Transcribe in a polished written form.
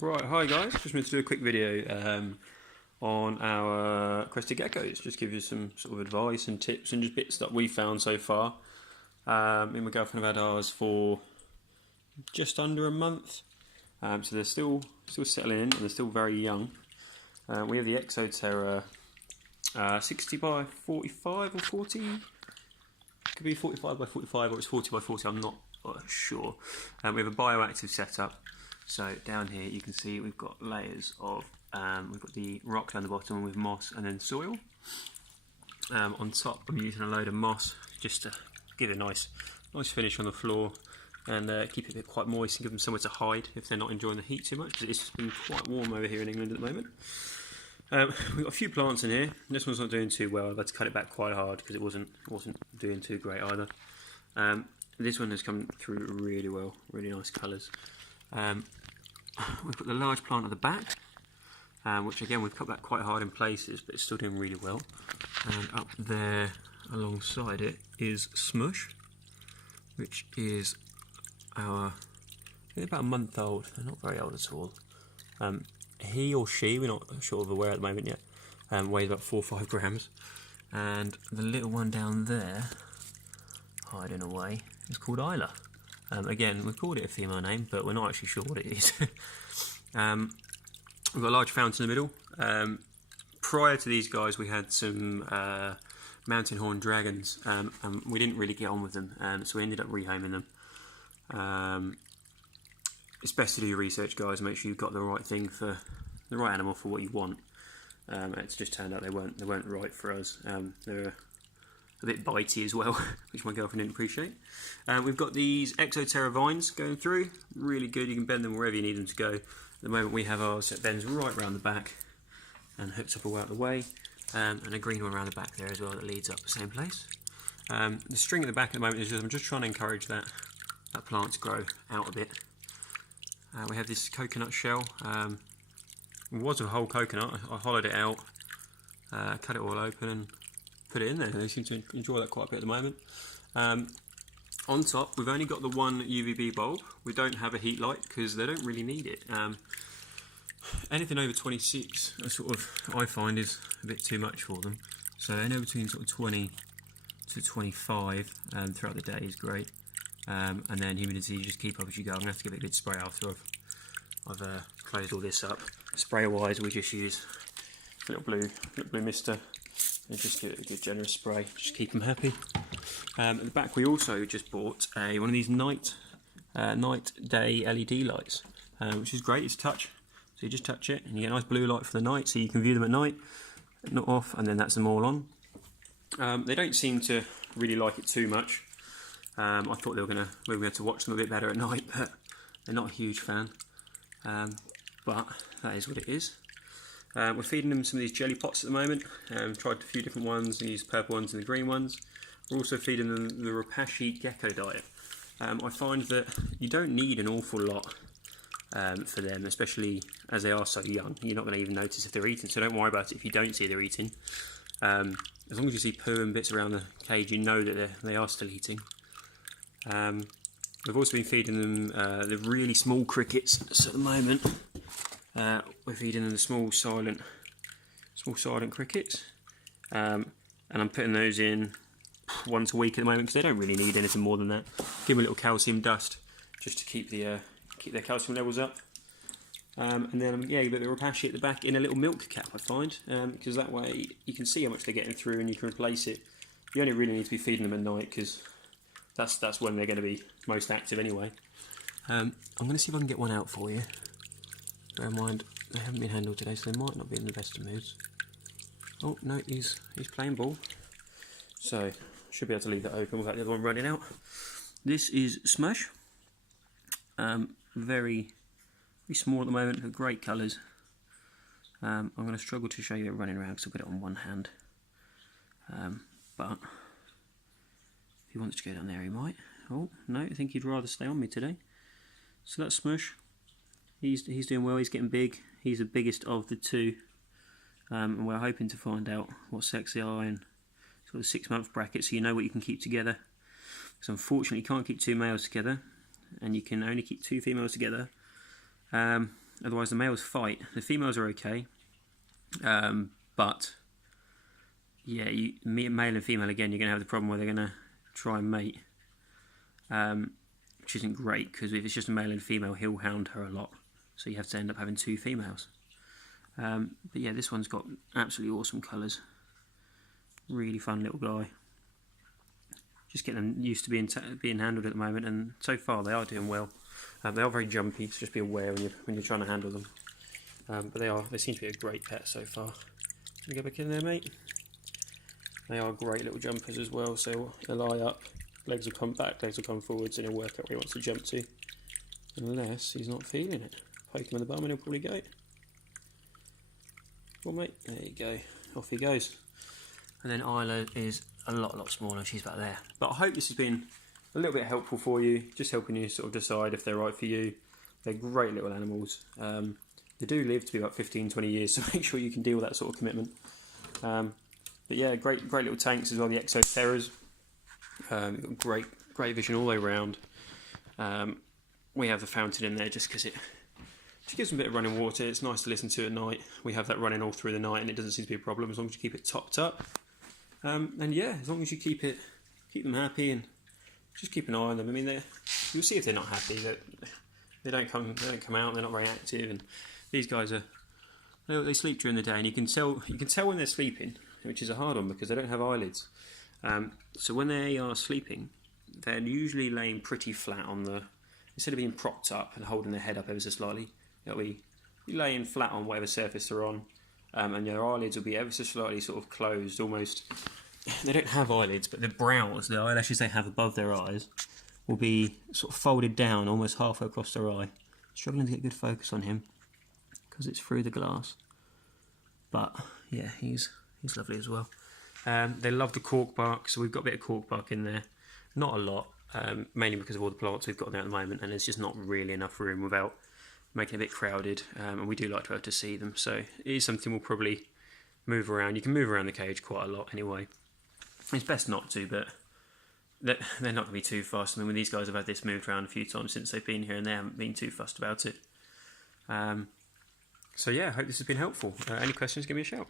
Right, hi guys, just wanted to do a quick video on our Crested Geckos, just give you some sort of advice and tips and just bits that we found so far. Me and my girlfriend have had ours for just under a month, so they're still settling in and they're still very young. We have the Exoterra 60 by 45 or 40, could be 45 by 45 or it's 40 by 40, I'm not sure. We have a bioactive setup. So down here you can see we've got layers of, we've got the rock down the bottom with moss and then soil. On top I'm using a load of moss just to give a nice finish on the floor and keep it a bit quite moist and give them somewhere to hide if they're not enjoying the heat too much, because it's been quite warm over here in England at the moment. We've got a few plants in here. This one's not doing too well. I've had to cut it back quite hard because it wasn't doing too great either. This one has come through really well, really nice colours. We've got the large plant at the back, which again we've cut back quite hard in places, but it's still doing really well. And up there alongside it is Smush, which is our, I think about a month old. They're not very old at all. He or she, we're not sure of aware at the moment yet, weighs about 4 or 5 grams. And the little one down there, hiding away, is called Isla. Again, we've called it a female name, but we're not actually sure what it is. We've got a large fountain in the middle. Prior to these guys, we had some mountain horn dragons, and we didn't really get on with them, so we ended up rehoming them. It's best to do your research, guys. Make sure you've got the right thing for the right animal for what you want. It's just turned out they weren't right for us. They're a bit bitey as well, which my girlfriend didn't appreciate. We've got these Exoterra vines going through, really good. You can bend them wherever you need them to go. At the moment we have ours that bends right round the back and hooks up all out the way, and a green one around the back there as well that leads up the same place. The string at the back at the moment is I'm just trying to encourage that plant to grow out a bit. We have this coconut shell. It was a whole coconut. I hollowed it out, cut it all open and put it in there. They seem to enjoy that quite a bit at the moment. On top, we've only got the one UVB bulb. We don't have a heat light because they don't really need it. Anything over 26, I find is a bit too much for them. So anywhere between sort of 20 to 25 throughout the day is great. And then humidity, you just keep up as you go. I'm going to have to give it a good spray after I've closed all this up. Sprayer wise, we just use a little blue mister. And just give it a good generous spray, just keep them happy. At the back we also just bought one of these night day LED lights, which is great. It's touch, so you just touch it and you get a nice blue light for the night, so you can view them at night, not off, and then that's them all on. They don't seem to really like it too much. I thought we were going to watch them a bit better at night, but they're not a huge fan. But that is what it is. We're feeding them some of these jelly pots at the moment. Tried a few different ones, these purple ones and the green ones. We're also feeding them the Rapashi gecko diet. I find that you don't need an awful lot for them, especially as they are so young. You're not going to even notice if they're eating, so don't worry about it if you don't see they're eating. As long as you see poo and bits around the cage, you know that they are still eating. We've also been feeding them the really small crickets. So at the moment, we're feeding them the small silent crickets, and I'm putting those in once a week at the moment because they don't really need anything more than that. Give them a little calcium dust just to keep their calcium levels up, and then yeah, you put the Rapashi at the back in a little milk cap. I find because that way you can see how much they're getting through and you can replace it. You only really need to be feeding them at night because that's when they're going to be most active anyway. I'm going to see if I can get one out for you. Bear in mind, they haven't been handled today, so they might not be in the best of moods. Oh no, he's playing ball, so should be able to leave that open without the other one running out. This is Smush. Very small at the moment, but great colours. I'm going to struggle to show you it running around because I've got it on one hand. But if he wants to go down there, he might. Oh no, I think he'd rather stay on me today. So that's Smush. He's doing well, he's getting big. He's the biggest of the two. And we're hoping to find out what sex they are in sort of 6-month bracket, so you know what you can keep together. Because unfortunately you can't keep 2 males together, and you can only keep 2 females together. Otherwise the males fight. The females are okay, but yeah, male and female again, you're going to have the problem where they're going to try and mate, which isn't great, because if it's just a male and female, he'll hound her a lot, so you have to end up having 2 females. But yeah, this one's got absolutely awesome colours. Really fun little guy. Just getting them used to being handled at the moment, and so far they are doing well. They are very jumpy, so just be aware when you're trying to handle them. But they seem to be a great pet so far. Can you go back in there, mate? They are great little jumpers as well, so he'll lie up, legs will come back, legs will come forwards, and he'll work out where he wants to jump to. Unless he's not feeling it. Poke him in the bum and he'll probably go. Well, mate, there you go. Off he goes. And then Isla is a lot smaller, she's about there. But I hope this has been a little bit helpful for you, just helping you sort of decide if they're right for you. They're great little animals. They do live to be about 15-20 years, so make sure you can deal with that sort of commitment. But yeah, great little tanks as well, the Exo Terrors. You've got great vision all the way around. We have the fountain in there just because it gives them a bit of running water. It's nice to listen to at night. We have that running all through the night, and it doesn't seem to be a problem as long as you keep it topped up. And yeah, as long as you keep them happy and just keep an eye on them. I mean, you'll see if they're not happy. That they don't come out. They're not very active, and these guys they sleep during the day, and you can tell when they're sleeping, which is a hard one because they don't have eyelids. So when they are sleeping, they're usually laying pretty flat instead of being propped up and holding their head up ever so slightly, it'll be laying flat on whatever surface they're on, and their eyelids will be ever so slightly sort of closed, almost. They don't have eyelids, but the brows, the eyelashes they have above their eyes, will be sort of folded down almost halfway across their eye. Struggling to get good focus on him because it's through the glass. But yeah, he's lovely as well. They love the cork bark, so we've got a bit of cork bark in there. Not a lot, mainly because of all the plants we've got there at the moment, and there's just not really enough room without making it a bit crowded. And we do like to be able to see them, so it is something we'll probably move around. You can move around the cage quite a lot anyway. It's best not to, but they're not going to be too fussed. I mean, when these guys have had this moved around a few times since they've been here, and they haven't been too fussed about it. So yeah, I hope this has been helpful. Any questions, give me a shout.